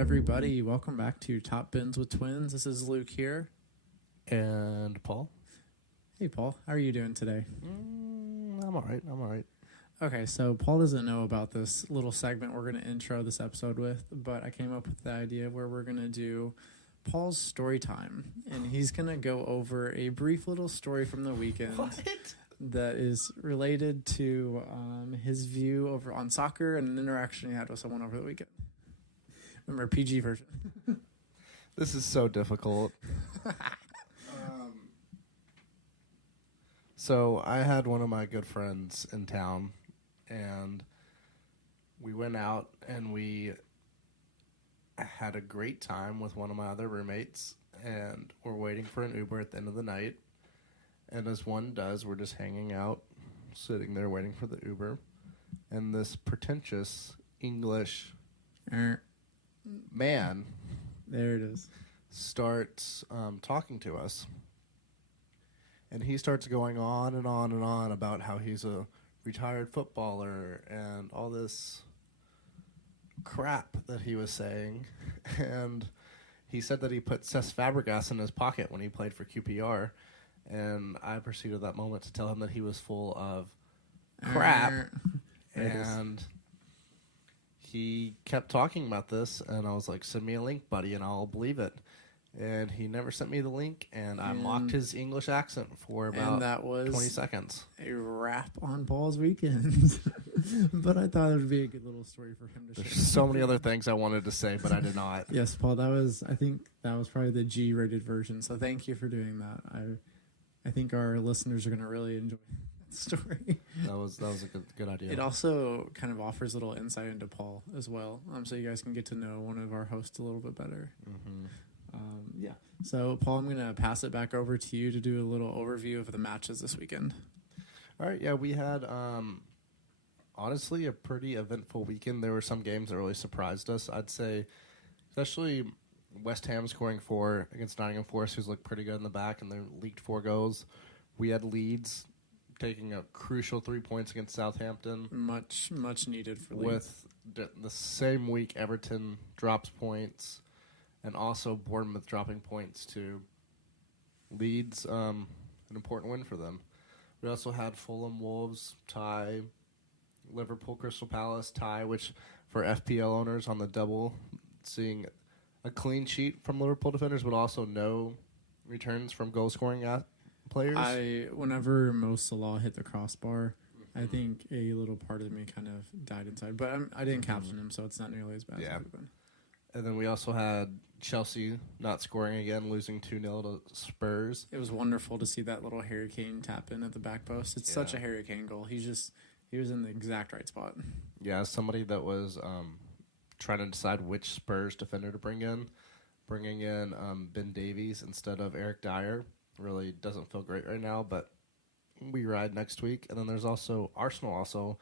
everybody. Welcome back to Top Bins with Twins. This is Luke here. And Paul. Hey, Paul. How are you doing today? I'm all right. Okay, so Paul doesn't know about this little segment we're going to intro this episode with, but I came up with the idea where we're going to do Paul's story time, and he's going to go over a brief little story from the weekend. What? That is related to his view over on soccer and an interaction he had with someone over the weekend. Remember, PG version. This is so difficult. So I had one of my good friends in town, and we went out and we had a great time with one of my other roommates, and we're waiting for an Uber at the end of the night. And as one does, we're just hanging out, sitting there waiting for the Uber. And this pretentious English man There it is. starts talking to us. And he starts going on and on and on about how he's a retired footballer and all this crap that he was saying. And he said that he put Cesc Fabregas in his pocket when he played for QPR. And I proceeded at that moment to tell him that he was full of crap. And he kept talking about this, and I was like, send me a link, buddy, and I'll believe it. And he never sent me the link, and I mocked his English accent for about that was 20 seconds. A wrap on Paul's weekend. But I thought it would be a good little story for him to share. There's so many other things I wanted to say, but I did not. Yes, Paul, I think that was probably the G-rated version, so thank you for doing that. I think our listeners are going to really enjoy that story. That was a good idea. It also kind of offers a little insight into Paul as well, so you guys can get to know one of our hosts a little bit better. Mm-hmm. Yeah. So, Paul, I'm going to pass it back over to you to do a little overview of the matches this weekend. All right, yeah, we had, honestly, a pretty eventful weekend. There were some games that really surprised us, I'd say, especially West Ham scoring 4 against Nottingham Forest, who's looked pretty good in the back, and they leaked 4 goals. We had Leeds taking a crucial 3 points against Southampton. Much needed for Leeds. With the same week, Everton drops points, and also Bournemouth dropping points to Leeds. An important win for them. We also had Fulham Wolves tie, Liverpool Crystal Palace tie, which for FPL owners on the double, seeing a clean sheet from Liverpool defenders, but also no returns from goal-scoring players. Whenever Mo Salah hit the crossbar, I think a little part of me kind of died inside. But I didn't caption him, so it's not nearly as bad as it would have been. And then we also had Chelsea not scoring again, losing 2-0 to Spurs. It was wonderful to see that little Harry Kane tap in at the back post. It's such a Harry Kane goal. He was in the exact right spot. Yeah, somebody that was trying to decide which Spurs defender to bring in. Bringing in Ben Davies instead of Eric Dyer really doesn't feel great right now, but we ride next week. And then there's also Arsenal also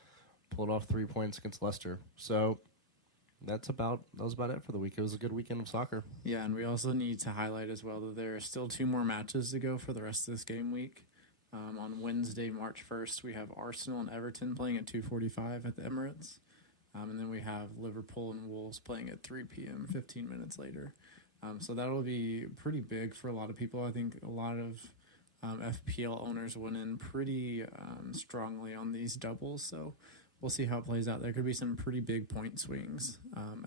pulled off 3 points against Leicester. So that was about it for the week. It was a good weekend of soccer. Yeah, and we also need to highlight as well that there are still 2 more matches to go for the rest of this game week. On Wednesday, March 1st, we have Arsenal and Everton playing at 2:45 at the Emirates. And then we have Liverpool and Wolves playing at 3 p.m., 15 minutes later. So that'll be pretty big for a lot of people. I think a lot of FPL owners went in pretty strongly on these doubles. So we'll see how it plays out. There could be some pretty big point swings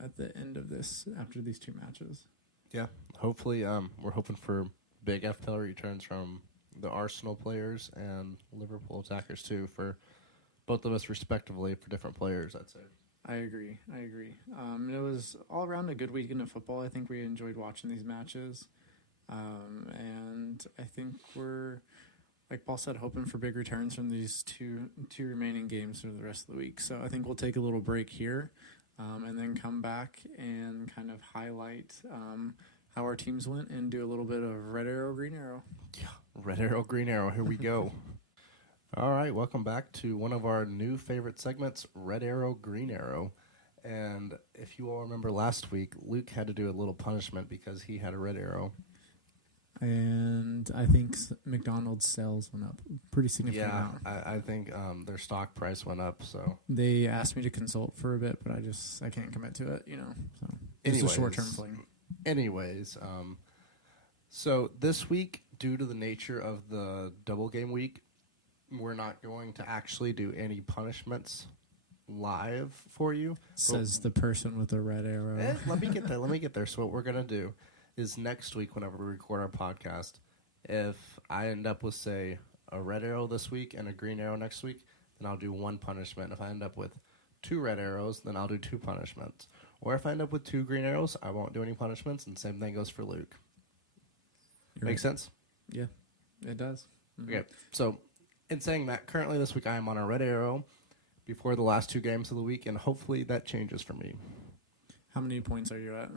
at the end of this after these 2 matches. Yeah, hopefully we're hoping for big FPL returns from the Arsenal players and Liverpool attackers too, for both of us respectively, for different players, I'd say. I agree. It was all around a good weekend of football. I think we enjoyed watching these matches. And I think we're, like Paul said, hoping for big returns from these two remaining games for the rest of the week. So I think we'll take a little break here and then come back and kind of highlight how our teams went and do a little bit of Red Arrow, Green Arrow. Yeah, Red Arrow, Green Arrow. Here we go. All right, welcome back to one of our new favorite segments, Red Arrow, Green Arrow. And if you all remember last week, Luke had to do a little punishment because he had a red arrow. And I think McDonald's sales went up pretty significantly. Yeah, I think their stock price went up. So they asked me to consult for a bit, but I can't commit to it, So Just a short-term fling. Anyways, so this week, due to the nature of the double game week, we're not going to actually do any punishments live for you. Says the person with the red arrow. Let me get there. So what we're going to do is next week, whenever we record our podcast, if I end up with, say, a red arrow this week and a green arrow next week, then I'll do one punishment. If I end up with 2 red arrows, then I'll do 2 punishments. Or if I end up with 2 green arrows, I won't do any punishments, and same thing goes for Luke. Make sense? Yeah, it does. Mm-hmm. Okay, so in saying that, currently this week I am on a red arrow before the last 2 games of the week, and hopefully that changes for me. How many points are you at?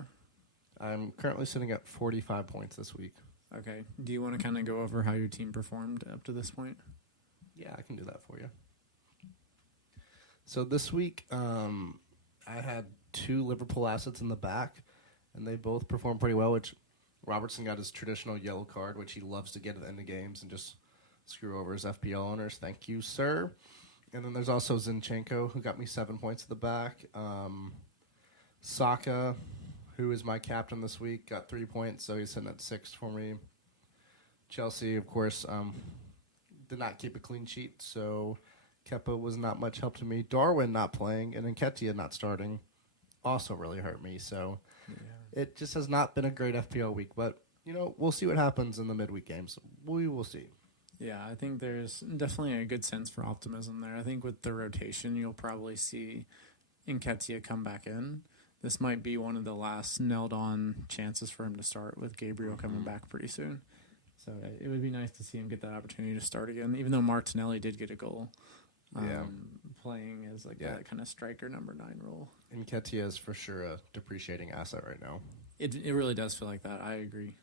I'm currently sitting at 45 points this week. Okay. Do you want to kind of go over how your team performed up to this point? Yeah, I can do that for you. So this week, I had 2 Liverpool assets in the back, and they both performed pretty well, which Robertson got his traditional yellow card, which he loves to get at the end of games and just screw over his FPL owners. Thank you, sir. And then there's also Zinchenko, who got me 7 points at the back. Saka, who is my captain this week, got 3 points, so he's sitting at 6 for me. Chelsea, of course, did not keep a clean sheet, so Kepa was not much help to me. Darwin not playing, and Nketiah not starting also really hurt me. So It just has not been a great FPL week. But, we'll see what happens in the midweek games. We will see. Yeah, I think there's definitely a good sense for optimism there. I think with the rotation, you'll probably see Nketiah come back in. This might be one of the last nailed-on chances for him to start with Gabriel coming back pretty soon. So it would be nice to see him get that opportunity to start again, even though Martinelli did get a goal. Playing as that kind of striker number 9 role. Nketiah is for sure a depreciating asset right now. It really does feel like that. I agree.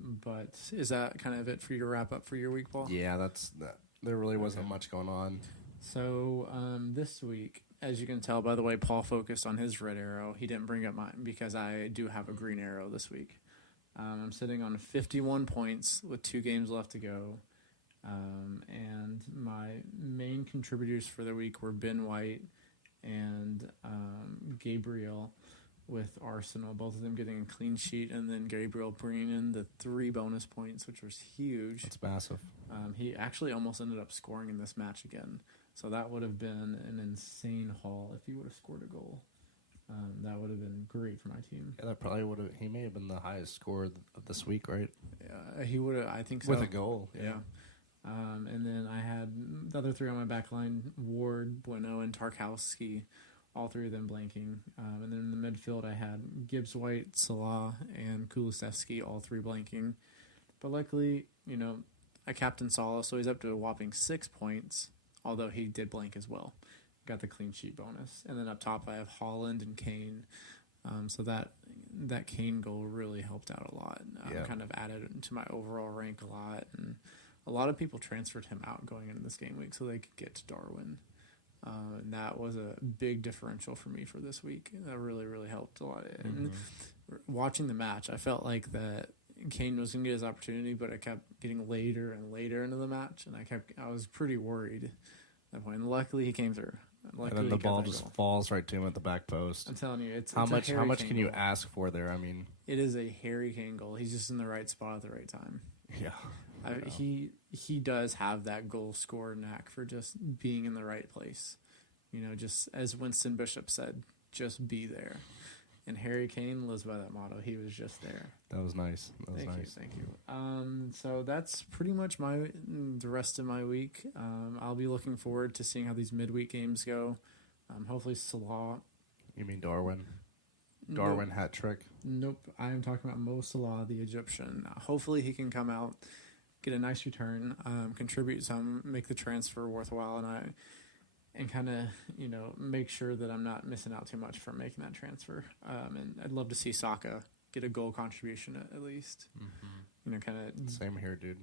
But is that kind of it for you to wrap up for your week, Paul? Yeah, that's that. There really wasn't much going on. So this week, as you can tell by the way Paul focused on his red arrow, he didn't bring up mine because I do have a green arrow this week. I'm sitting on 51 points with 2 games left to go. And my main contributors for the week were Ben White and Gabriel with Arsenal, both of them getting a clean sheet, and then Gabriel bringing in the 3 bonus points, which was huge. That's massive. He actually almost ended up scoring in this match again, so that would have been an insane haul if he would have scored a goal. That would have been great for my team. Yeah, that probably would have. He may have been the highest scorer of this week, right? Yeah, he would have. I think so. With a goal. Yeah. And then I had the other 3 on my back line, Ward, Bueno, and Tarkowski, all 3 of them blanking. And then in the midfield, I had Gibbs White, Salah, and Kulusevski, all 3 blanking. But luckily, I captained Salah, so he's up to a whopping 6 points, although he did blank as well. Got the clean sheet bonus. And then up top, I have Haaland and Kane. So that Kane goal really helped out a lot. Kind of added to my overall rank a lot. And a lot of people transferred him out going into this game week so they could get to Darwin. And that was a big differential for me for this week. That really, really helped a lot. And watching the match, I felt like that Kane was going to get his opportunity, but it kept getting later and later into the match, and I was pretty worried at that point. And luckily, he came through. And then the ball just falls right to him at the back post. I'm telling you, it's how much Kane can you goal. ask for there? I mean, it is a Harry Kane goal. He's just in the right spot at the right time. Yeah. He does have that goal scorer knack for just being in the right place. Just as Winston Bishop said, just be there. And Harry Kane lives by that motto. He was just there. That was nice. Thank you. So that's pretty much the rest of my week. I'll be looking forward to seeing how these midweek games go. Hopefully Salah. You mean Darwin? Darwin hat trick? Nope. I am talking about Mo Salah, the Egyptian. Hopefully he can come out, get a nice return, contribute some, make the transfer worthwhile, and kind of, make sure that I'm not missing out too much from making that transfer. And I'd love to see Saka get a goal contribution at least. Mm-hmm. Kind of same here, dude.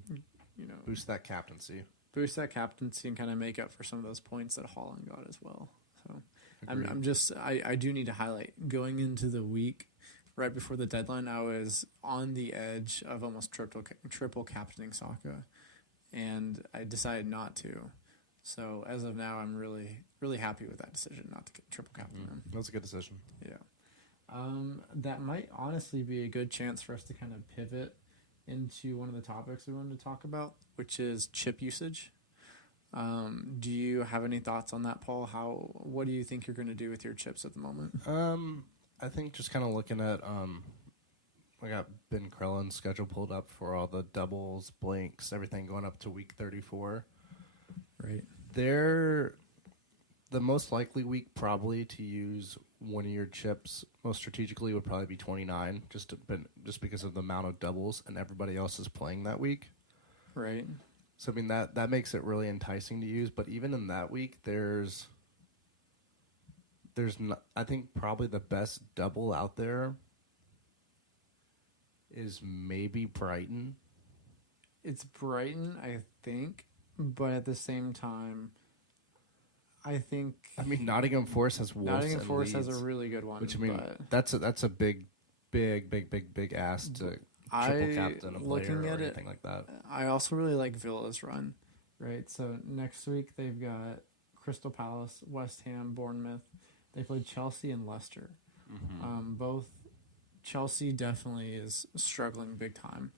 Boost that captaincy. And kind of make up for some of those points that Haaland got as well. So I do need to highlight going into the week right before the deadline, I was on the edge of almost triple captaining Saka, and I decided not to. So as of now, I'm really, really happy with that decision not to triple captain him. That's a good decision. Yeah. That might honestly be a good chance for us to kind of pivot into one of the topics we wanted to talk about, which is chip usage. Do you have any thoughts on that, Paul? What do you think you're going to do with your chips at the moment? I think just kind of looking at I got Ben Krellen's schedule pulled up for all the doubles, blinks, everything going up to week 34. Right. They're the most likely week probably to use one of your chips most strategically would probably be 29, just because of the amount of doubles and everybody else is playing that week. Right. So I mean that makes it really enticing to use. But even in that week, there's not, I think probably the best double out there is maybe Brighton. It's Brighton, I think, but at the same time, I think. I mean, Nottingham Forest has Wolves. Nottingham and Forest Leeds, has a really good one. which I mean, but that's a big ass to triple captain a player or anything like that. I also really like Villa's run, right? So next week they've got Crystal Palace, West Ham, Bournemouth. They play Chelsea and Leicester. Mm-hmm. Both Chelsea definitely is struggling big time,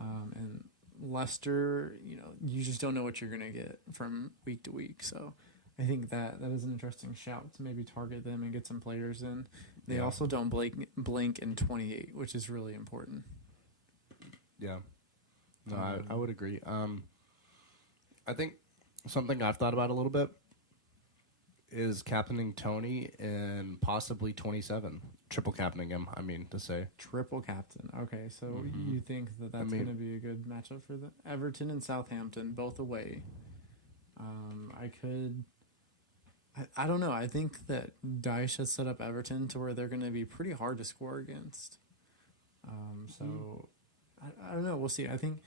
and Leicester, you just don't know what you're gonna get from week to week. So I think that is an interesting shout to maybe target them and get some players in. They also don't blink in 28, which is really important. Yeah. No, I would agree. I think something I've thought about a little bit is captaining Tony in possibly 27. Triple captaining him, I mean to say. Triple captain. Okay, so you think that's going to be a good matchup for the Everton and Southampton, both away. I don't know. I think that Dyche has set up Everton to where they're going to be pretty hard to score against. So I don't know. We'll see. I think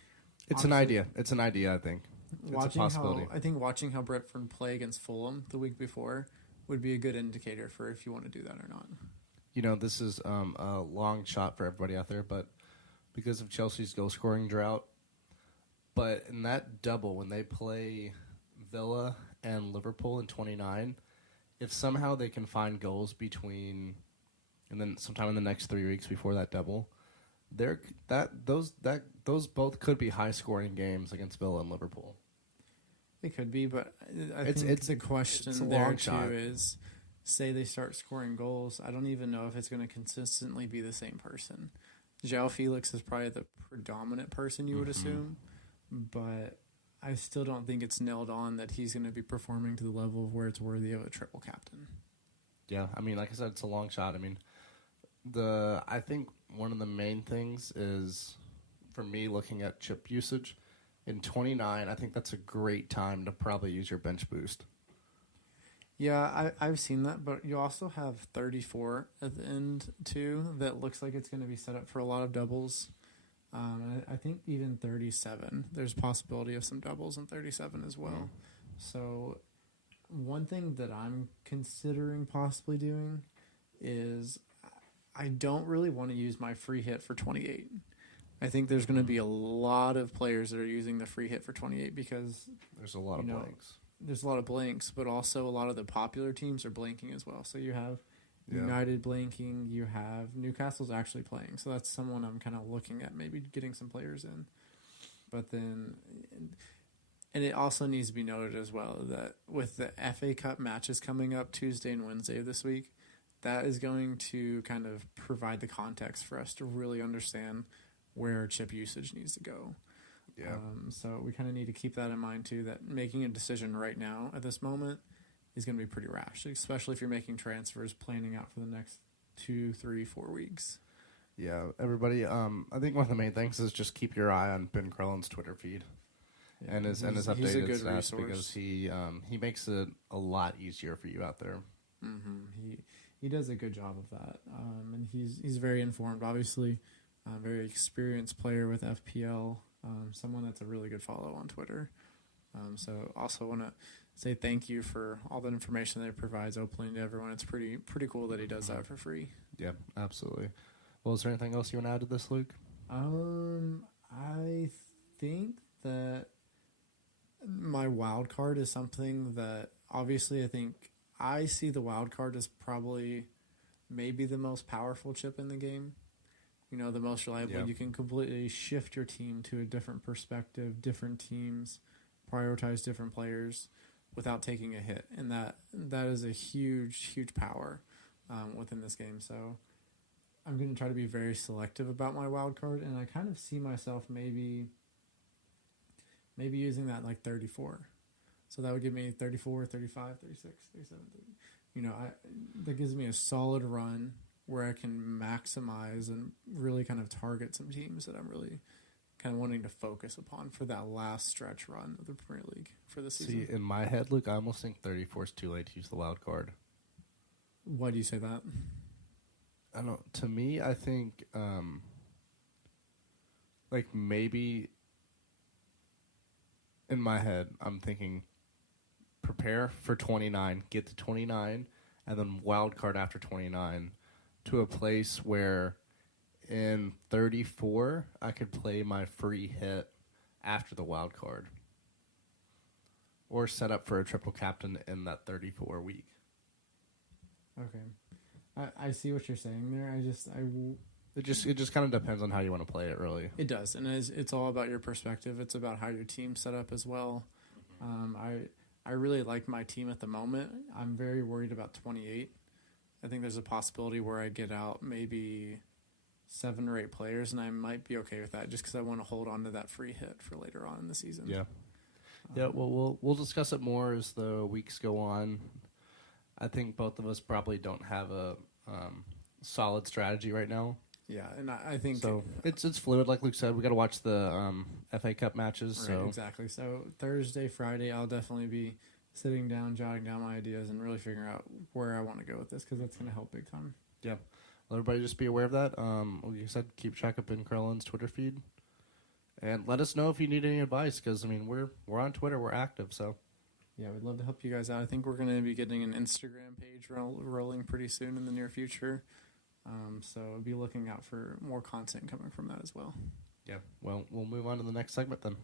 it's an idea. It's an idea. I think it's a possibility. Watching how Brentford play against Fulham the week before would be a good indicator for if you want to do that or not. This is a long shot for everybody out there, but because of Chelsea's goal scoring drought, but in that double when they play Villa and Liverpool in 29, if somehow they can find goals between, and then sometime in the next 3 weeks before that double, those both could be high scoring games against Villa and Liverpool. They could be, but I think the question there too is, say they start scoring goals, I don't even know if it's going to consistently be the same person. João Felix is probably the predominant person you would assume, but I still don't think it's nailed on that he's going to be performing to the level of where it's worthy of a triple captain. Yeah, I mean, like I said, it's a long shot. I mean, I think one of the main things is, for me, looking at chip usage, in 29, I think that's a great time to probably use your bench boost. Yeah, I've seen that, but you also have 34 at the end, too, that looks like it's going to be set up for a lot of doubles. And I think even 37, there's possibility of some doubles in 37 as well. So one thing that I'm considering possibly doing is I don't really want to use my free hit for 28. I think there's going to be a lot of players that are using the free hit for 28 because there's a lot of blanks. There's a lot of blanks, but also a lot of the popular teams are blanking as well. So you have United blanking, you have Newcastle's actually playing. So that's someone I'm kind of looking at maybe getting some players in. But then, and it also needs to be noted as well that with the FA Cup matches coming up Tuesday and Wednesday of this week, that is going to kind of provide the context for us to really understand where chip usage needs to go. Yeah. So we kind of need to keep that in mind too, that making a decision right now at this moment is going to be pretty rash, especially if you're making transfers, planning out for the next 2, 3, 4 weeks. Yeah, everybody. I think one of the main things is just keep your eye on Ben Krellen's Twitter feed and his updated stats because he makes it a lot easier for you out there. Mm-hmm. He does a good job of that, and he's very informed. Obviously, very experienced player with FPL. Someone that's a really good follow on Twitter. So also want to say thank you for all the information that he provides openly to everyone. It's pretty cool that he does that for free. Yeah, absolutely. Well, is there anything else you want to add to this, Luke? I think that my wild card is something that obviously I think I see the wild card as probably maybe the most powerful chip in the game. You know, the most reliable. Yeah. You can completely shift your team to a different perspective, different teams, prioritize different players without taking a hit. And that is a huge power within this game. So I'm going to try to be very selective about my wild card, and I kind of see myself maybe using that like 34. So that would give me 34, 35, 36, 37, 30. You know, that gives me a solid run where I can maximize and really kind of target some teams that I'm really kind of wanting to focus upon for that last stretch run of the Premier League for the season. See, in my head, Luke, I almost think 34 is too late to use the wild card. Why do you say that? I don't know. To me, I think, like maybe in my head, I'm thinking prepare for 29, get to 29, and then wild card after 29 to a place where in 34 I could play my free hit after the wild card, or set up for a triple captain in that 34 week. Okay, I see what you're saying there. It just kind of depends on how you want to play it, really. It does, and it's all about your perspective. It's about how your team's set up as well. I really like my team at the moment. I'm very worried about 28. I think there's a possibility where I get out maybe 7 or 8 players, and I might be okay with that just because I want to hold on to that free hit for later on in the season. Yeah. Yeah, well, we'll discuss it more as the weeks go on. I think both of us probably don't have a solid strategy right now. Yeah, and I think so. It's fluid, like Luke said. We got to watch the FA Cup matches. Right, so exactly. So Thursday, Friday, I'll definitely be sitting down, jotting down my ideas, and really figuring out where I want to go with this because that's going to help big time. Yeah, let everybody just be aware of that. Like you said, keep track of Ben Carlin's Twitter feed, and let us know if you need any advice. Because I mean, we're on Twitter, we're active, so. Yeah, we'd love to help you guys out. I think we're going to be getting an Instagram page rolling pretty soon in the near future. So be looking out for more content coming from that as well. Yeah, well, we'll move on to the next segment then.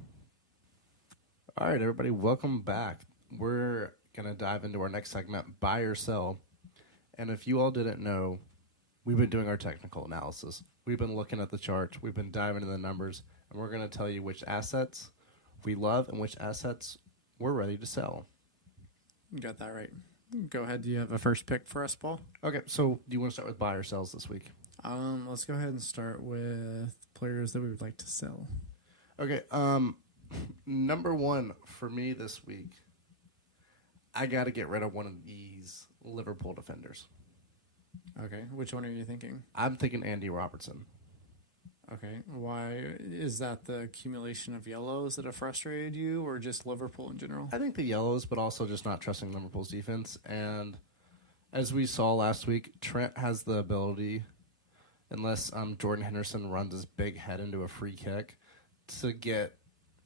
All right, everybody, welcome back. We're going to dive into our next segment, Buy or Sell. And if you all didn't know, we've been doing our technical analysis. We've been looking at the charts. We've been diving into the numbers. And we're going to tell you which assets we love and which assets we're ready to sell. You got that right. Go ahead. Do you have a first pick for us, Paul? Okay, so do you want to start with buy or sells this week? Let's go ahead and start with players that we would like to sell. Okay, number one for me this week, I got to get rid of one of these Liverpool defenders. Okay, which one are you thinking? I'm thinking Andy Robertson. Okay, why is that? The accumulation of yellows that have frustrated you, or just Liverpool in general? I think the yellows, but also just not trusting Liverpool's defense. And as we saw last week, Trent has the ability, unless Jordan Henderson runs his big head into a free kick, to get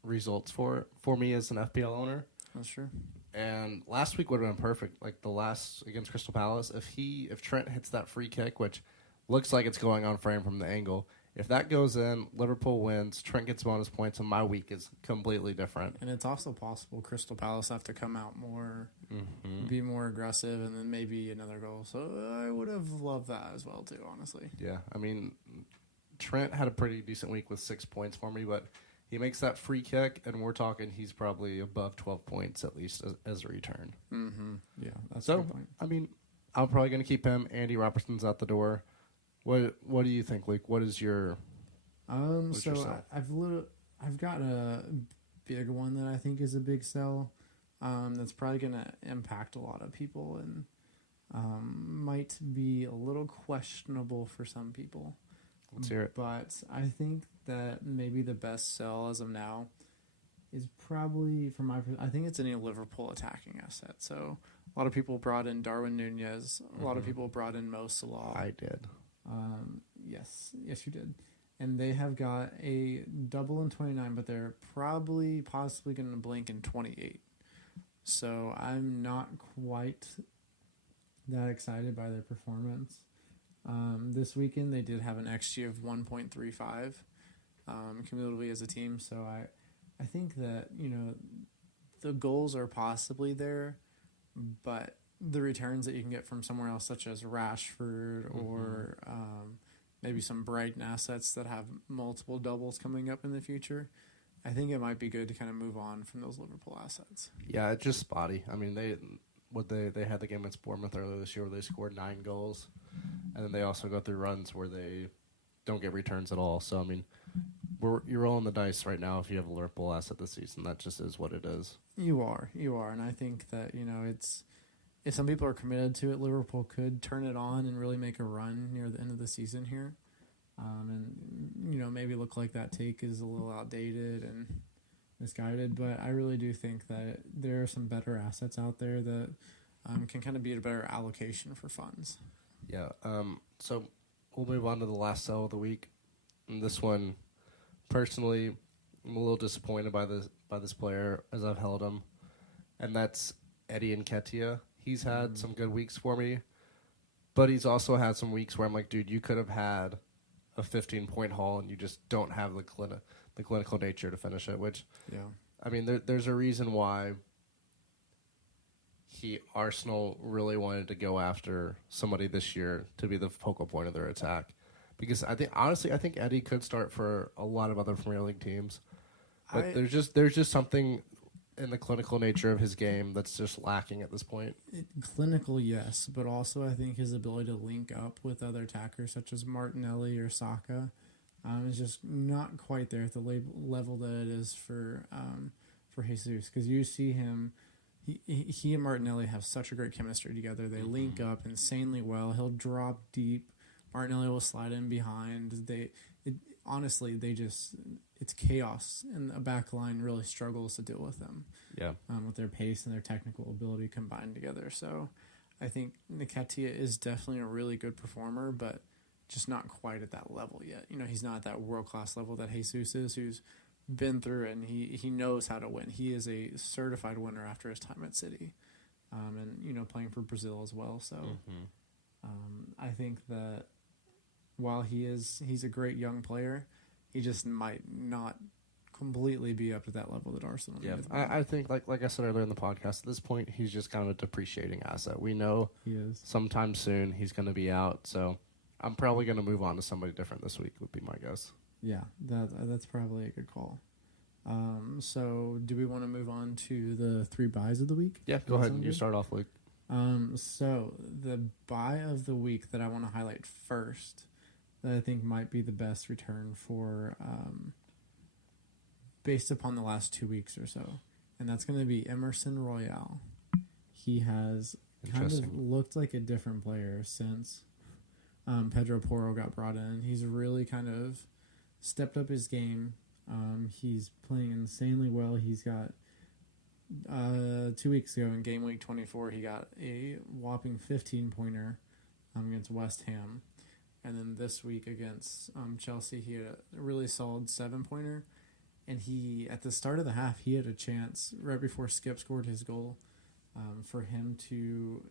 results for me as an FPL owner. That's true. And last week would have been perfect. Like the last against Crystal Palace, if Trent hits that free kick, which looks like it's going on frame from the angle. If that goes in, Liverpool wins, Trent gets bonus points, and my week is completely different. And it's also possible Crystal Palace have to come out more, be more aggressive, and then maybe another goal. So I would have loved that as well, too, honestly. Yeah, I mean, Trent had a pretty decent week with 6 points for me, but he makes that free kick, and we're talking he's probably above 12 points at least as a return. Mm-hmm. Yeah, that's so, a good point. I mean, I'm probably going to keep him. Andy Robertson's out the door. What do you think, Luke? What is your I've got a big one that I think is a big sell. That's probably going to impact a lot of people and might be a little questionable for some people. Let's hear it. But I think that maybe the best sell as of now is probably, I think it's any Liverpool attacking asset. So a lot of people brought in Darwin Nunez. A lot of people brought in Mo Salah. I did. Yes, you did. And they have got a double in 29, but they're possibly going to blink in 28. So I'm not quite that excited by their performance. This weekend, they did have an XG of 1.35 cumulatively as a team. So I think that, the goals are possibly there, but the returns that you can get from somewhere else, such as Rashford or maybe some Brighton assets that have multiple doubles coming up in the future, I think it might be good to kind of move on from those Liverpool assets. Yeah, it's just spotty. I mean, they had the game against Bournemouth earlier this year where they scored 9 goals, and then they also go through runs where they don't get returns at all. So I mean, you're rolling the dice right now if you have a Liverpool asset this season. That just is what it is. You are, and I think that it's if some people are committed to it, Liverpool could turn it on and really make a run near the end of the season here, and maybe look like that take is a little outdated and misguided. But I really do think that there are some better assets out there that can kind of be a better allocation for funds. Yeah. So we'll move on to the last sell of the week. And this one, personally, I'm a little disappointed by this player as I've held him, and that's Eddie Nketiah. He's had some good weeks for me, but he's also had some weeks where I'm like, dude, you could have had a 15-point haul, and you just don't have the clinical nature to finish it. Which, yeah, I mean, there's a reason why Arsenal really wanted to go after somebody this year to be the focal point of their attack. Because I think Eddie could start for a lot of other Premier League teams, but there's just something in the clinical nature of his game that's just lacking at this point. Clinical, yes, but also I think his ability to link up with other attackers such as Martinelli or Saka is just not quite there at the level that it is for Jesus. Because you see him, he and Martinelli have such a great chemistry together. They link up insanely well. He'll drop deep. Martinelli will slide in behind. It's chaos, and the back line really struggles to deal with them. Yeah. With their pace and their technical ability combined together. So I think Nketiah is definitely a really good performer, but just not quite at that level yet. He's not at that world-class level that Jesus is, who's been through it, and he knows how to win. He is a certified winner after his time at City, and playing for Brazil as well. So I think that while he's a great young player, he just might not completely be up to that level that Arsenal Yeah, needs. I think, like I said earlier in the podcast, at this point, he's just kind of a depreciating asset. We know He is. sometime soon he's going to be out, so I'm probably going to move on to somebody different this week, would be my guess. Yeah, that's probably a good call. So do we want to move on to the 3 buys of the week? Yeah, go ahead and you start off, Luke. So the buy of the week that I want to highlight first, that I think might be the best return for, based upon the last 2 weeks or so, and that's going to be Emerson Royale. He has kind of looked like a different player since Pedro Porro got brought in. He's really kind of stepped up his game. He's playing insanely well. He's got 2 weeks ago in game week 24, he got a whopping 15-pointer against West Ham. And then this week against Chelsea, he had a really solid 7-pointer. And at the start of the half, he had a chance right before Skip scored his goal for him to,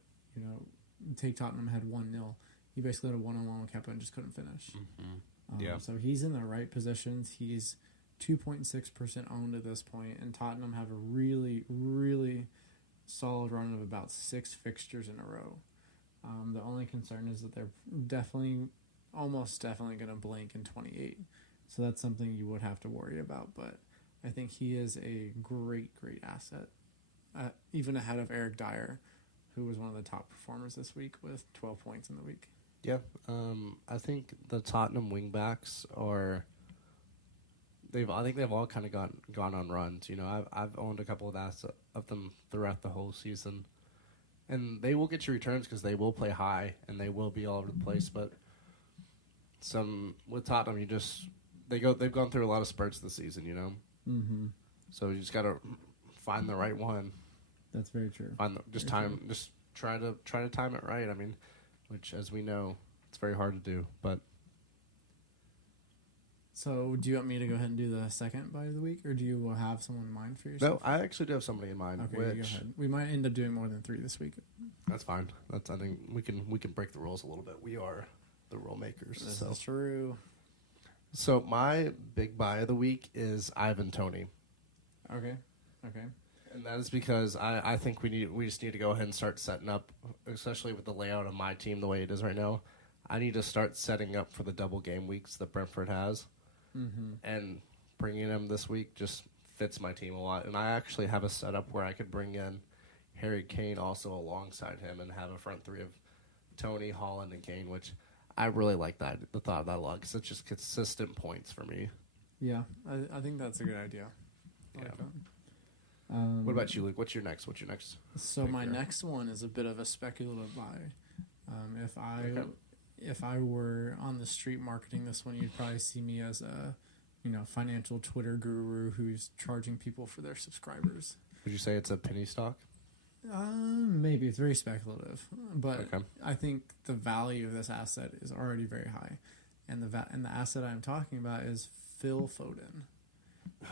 take Tottenham ahead 1-0. He basically had a one-on-one with Kepa and just couldn't finish. So he's in the right positions. He's 2.6% owned at this point, and Tottenham have a really, really solid run of about 6 fixtures in a row. The only concern is that they're almost definitely going to blank in 28. So that's something you would have to worry about. But I think he is a great, great asset, even ahead of Eric Dyer, who was one of the top performers this week with 12 points in the week. Yeah, I think the Tottenham wingbacks are. I think they've all kind of gone on runs. I've owned a couple of them throughout the whole season, and they will get you returns because they will play high and they will be all over the place. But with Tottenham, they've gone through a lot of spurts this season. Mm-hmm. So you just got to find the right one. That's very true. Just try to time it right. I mean, which, as we know, it's very hard to do. But so, do you want me to go ahead and do the second buy of the week, or do you have someone in mind for yourself? No, I actually do have somebody in mind. Okay, go ahead. We might end up doing more than 3 this week. That's fine. I think we can break the rules a little bit. We are the rule makers. This is true. So my big buy of the week is Ivan Toney. Okay. And that is because I think we just need to go ahead and start setting up, especially with the layout of my team the way it is right now. I need to start setting up for the double game weeks that Brentford has, and bringing him this week just fits my team a lot. And I actually have a setup where I could bring in Harry Kane also alongside him and have a front three of Tony, Holland, and Kane, which I really like the thought of that a lot because it's just consistent points for me. Yeah, I think that's a good idea. I like that. What about you, Luke? What's your next? So my next one is a bit of a speculative buy. If I were on the street marketing this one, you'd probably see me as a financial Twitter guru who's charging people for their subscribers. Would you say it's a penny stock? Maybe it's very speculative, but Okay. I think the value of this asset is already very high, and the asset I'm talking about is Phil Foden.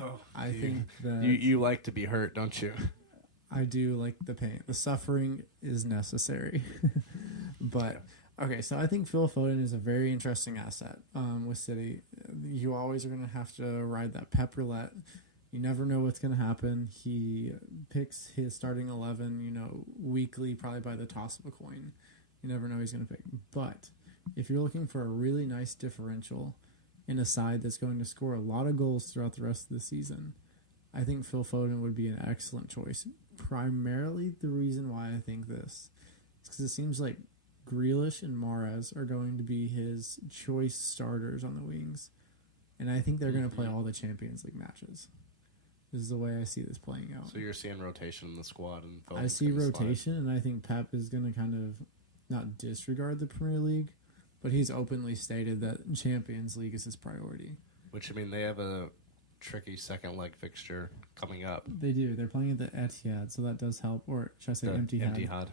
Oh, I think that you like to be hurt, don't you? I do like the pain. The suffering is necessary. But, okay, so I think Phil Foden is a very interesting asset with City. You always are going to have to ride that pep roulette. You never know what's going to happen. He picks his starting 11, weekly, probably by the toss of a coin. You never know who he's going to pick. But if you're looking for a really nice differential in a side that's going to score a lot of goals throughout the rest of the season, I think Phil Foden would be an excellent choice. Primarily, the reason why I think this is because it seems like Grealish and Mahrez are going to be his choice starters on the wings. And I think they're going to play all the Champions League matches. This is the way I see this playing out. So you're seeing rotation in the squad, and I see rotation, and I think Pep is going to kind of not disregard the Premier League, but he's openly stated that Champions League is his priority. Which, I mean, they have a tricky second leg fixture coming up. They do. They're playing at the Etihad, so that does help. Or should I say Etihad?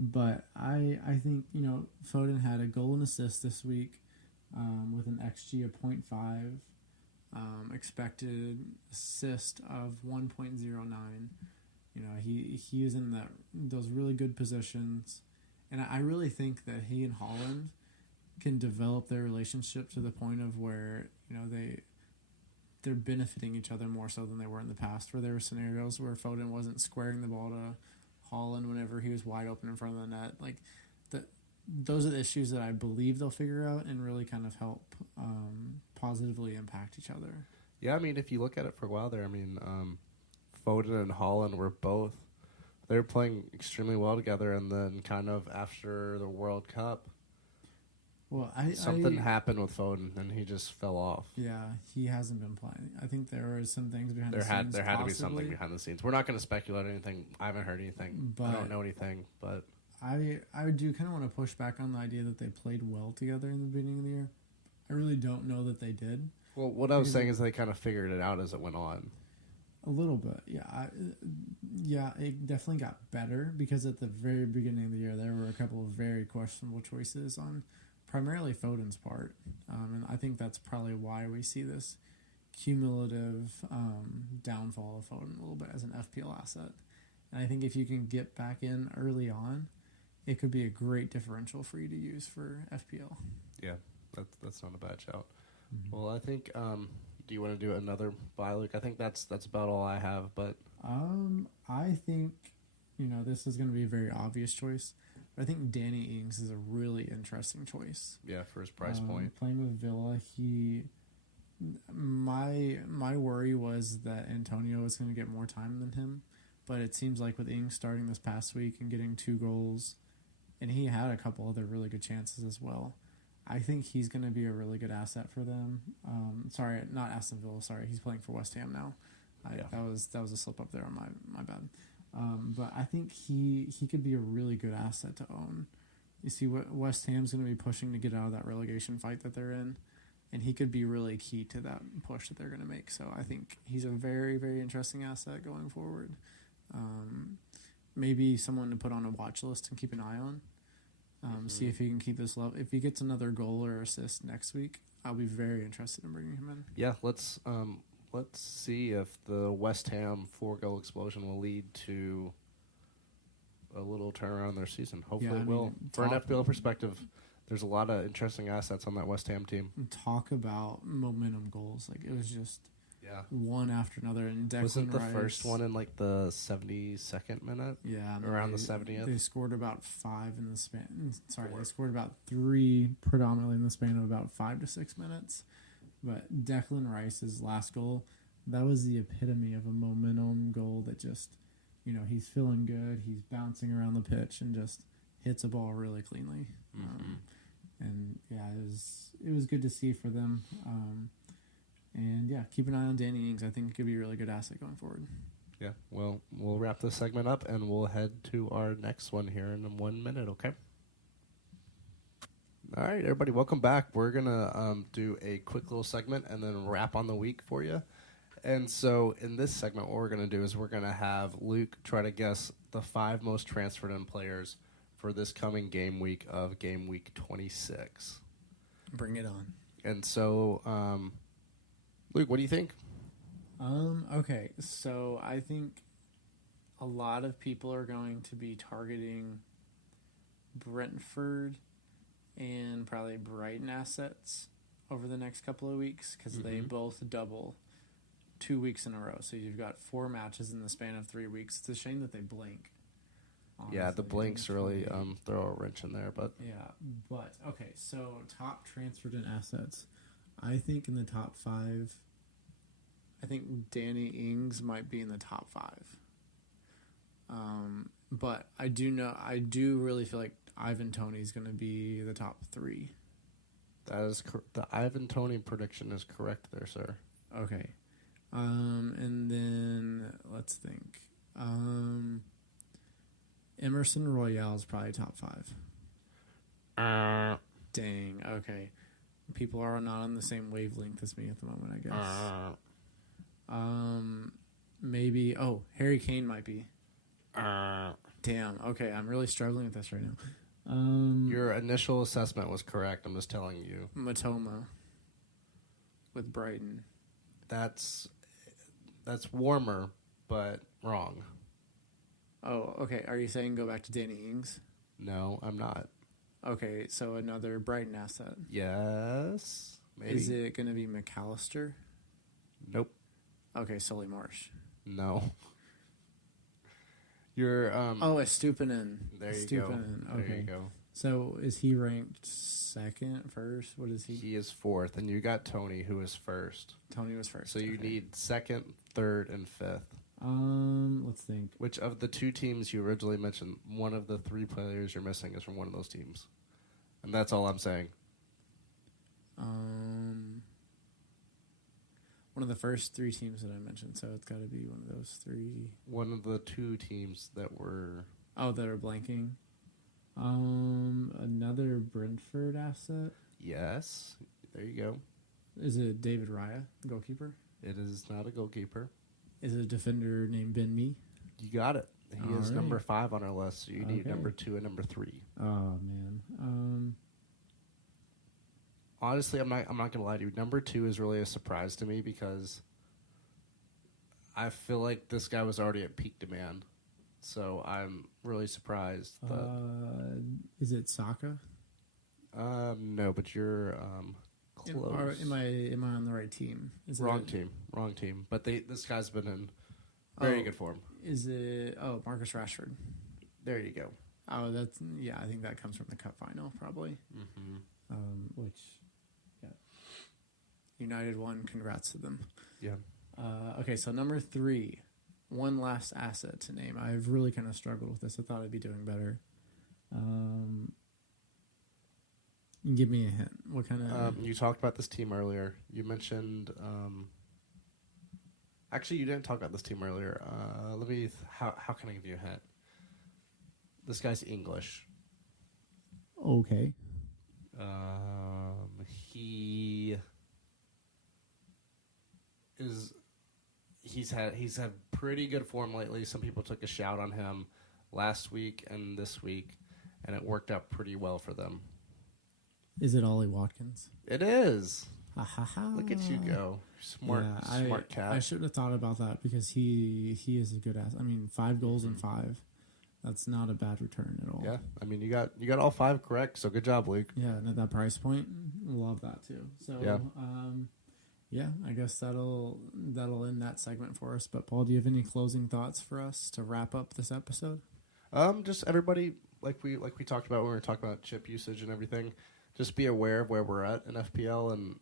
But I think, Foden had a goal and assist this week with an XG of 0.5, expected assist of 1.09. He is in those really good positions. And I really think that he and Holland can develop their relationship to the point of where, they're benefiting each other more so than they were in the past, where there were scenarios where Foden wasn't squaring the ball to Holland whenever he was wide open in front of the net. Like, those are the issues that I believe they'll figure out and really kind of help positively impact each other. Yeah, I mean, if you look at it for a while there, Foden and Holland were both, they were playing extremely well together, and then kind of after the World Cup, something happened with Foden, and he just fell off. Yeah, he hasn't been playing. I think there were some things behind the scenes. There had to be something behind the scenes. We're not going to speculate anything. I haven't heard anything. I don't know anything, but I do kind of want to push back on the idea that they played well together in the beginning of the year. I really don't know that they did. Well, what I was saying is they kind of figured it out as it went on. A little bit, yeah. It definitely got better because at the very beginning of the year, there were a couple of very questionable choices on primarily Foden's part. And I think that's probably why we see this cumulative downfall of Foden a little bit as an FPL asset. And I think if you can get back in early on, it could be a great differential for you to use for FPL. Yeah, that's not a bad shout. Mm-hmm. Well, I think, do you want to do another buy, Luke? I think that's about all I have. But I think, this is going to be a very obvious choice. But I think Danny Ings is a really interesting choice. Yeah, for his price point. Playing with Villa, my worry was that Antonio was going to get more time than him. But it seems like with Ings starting this past week and getting 2 goals, and he had a couple other really good chances as well, I think he's going to be a really good asset for them. Sorry, not Aston Villa. Sorry, he's playing for West Ham now. That was a slip up there on my bad. But I think he could be a really good asset to own. You see, what West Ham's going to be pushing to get out of that relegation fight that they're in, and he could be really key to that push that they're going to make. So I think he's a very, very interesting asset going forward. Maybe someone to put on a watch list and keep an eye on. See if he can keep this level. If he gets another goal or assist next week, I'll be very interested in bringing him in. Yeah, let's see if the West Ham 4-goal explosion will lead to a little turnaround in their season. Hopefully it will. For an FPL perspective, there's a lot of interesting assets on that West Ham team. Talk about momentum goals. Like, it was just Yeah. one after another. And Declan Wasn't the Rice, first one in like the 72nd minute? Yeah, Around the 70th? They scored about 5 in the span. Sorry, they scored about 3 predominantly in the span of about 5 to 6 minutes. But Declan Rice's last goal, that was the epitome of a momentum goal that just, he's feeling good. He's bouncing around the pitch and just hits a ball really cleanly. And yeah, it was good to see for them. And yeah, keep an eye on Danny Ings. I think it could be a really good asset going forward. Yeah, well, we'll wrap this segment up and we'll head to our next one here in 1 minute, okay? All right, everybody, welcome back. We're going to do a quick little segment and then wrap on the week for you. And so in this segment, what we're going to do is we're going to have Luke try to guess the 5 most transferred in players for this coming game week of game week 26. Bring it on. And so, Luke, what do you think? Okay, so I think a lot of people are going to be targeting Brentford and probably Brighton assets over the next couple of weeks because they both double 2 weeks in a row. So you've got 4 matches in the span of 3 weeks. It's a shame that they blink. Honestly. Yeah, the blinks really throw a wrench in there, but yeah. But okay, so top transferred in assets. I think in the top 5, I think Danny Ings might be in the top 5. But I do really feel like Ivan Toney's going to be the top 3. that is the Ivan Toney prediction is correct there, sir. Okay. And then let's think. Emerson Royale is probably top 5. Dang. Okay. People are not on the same wavelength as me at the moment, I guess. Maybe. Oh, Harry Kane might be. Damn. Okay, I'm really struggling with this right now. Your initial assessment was correct. I'm just telling you. Matoma with Brighton. That's warmer, but wrong. Oh, okay. Are you saying go back to Danny Ings? No, I'm not. Okay, so another Brighton asset. Yes, maybe. Is it going to be McAllister? Nope. Okay, Solly Marsh. No. You're Estupinan. There you Estupinan. go. Okay. There you go. So is he ranked second, first? What is he? He is 4th, and you got Tony, who is 1st. Tony was first. So you okay. need 2nd, 3rd, and 5th. Let's think. Which of the 2 teams you originally mentioned, one of the 3 players you're missing is from one of those teams. And that's all I'm saying. One of the first 3 teams that I mentioned, so it's got to be one of those 3. One of the 2 teams that were... Oh, that are blanking. Another Brentford asset? Yes. There you go. Is it David Raya, the goalkeeper? It is not a goalkeeper. Is it a defender named Ben Mee? You got it. He is right. number 5 on our list, so you need Okay. number 2 and number 3. Oh, man. Honestly, I'm not gonna lie to you. Number 2 is really a surprise to me because I feel like this guy was already at peak demand. So I'm really surprised. Is it Saka? No, but you're close. Am I on the right team? Wrong team. But this guy's been in very good form. Is it Marcus Rashford? There you go. Oh, I think that comes from the cup final probably. Which United won. Congrats to them. Yeah. Okay, so number 3, one last asset to name. I've really kind of struggled with this. I thought I'd be doing better. Give me a hint. What kind of? You talked about this team earlier. You mentioned. Actually, you didn't talk about this team earlier. How can I give you a hint? This guy's English. Okay. He's had pretty good form lately. Some people took a shout on him last week and this week, and it worked out pretty well for them. Is it Ollie Watkins? It is. Ha ha ha! Look at you go, smart cat. I should have thought about that because he is a good ass. I mean, 5 goals in 5. That's not a bad return at all. Yeah, I mean you got all 5 correct, so good job, Luke. Yeah, and at that price point, love that too. So yeah. Yeah, I guess that'll end that segment for us. But Paul, do you have any closing thoughts for us to wrap up this episode? Just everybody, like we talked about when we were talking about chip usage and everything. Just be aware of where we're at in FPL and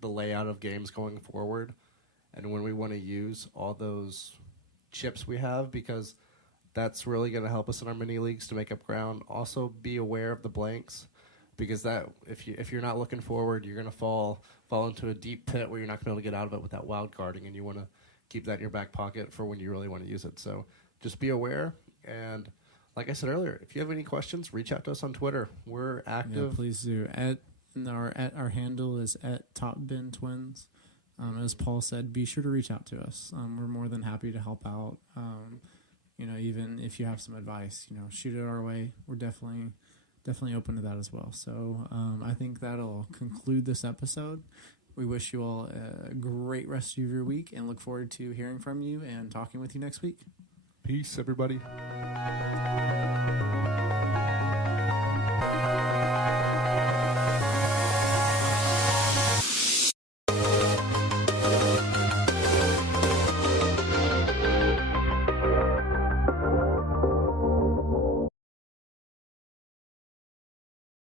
the layout of games going forward, and when we want to use all those chips we have, because that's really going to help us in our mini leagues to make up ground. Also, be aware of the blanks, because that if you're not looking forward, you're going to fall into a deep pit where you're not going to be able to get out of it without wild carding, and you want to keep that in your back pocket for when you really want to use it. So just be aware. And like I said earlier, if you have any questions, reach out to us on Twitter. We're active. Yeah, please do. Our handle is at TopBinTwins. As Paul said, be sure to reach out to us. We're more than happy to help out. Even if you have some advice, shoot it our way. We're definitely open to that as well. So I think that'll conclude this episode. We wish you all a great rest of your week and look forward to hearing from you and talking with you next week. Peace, everybody.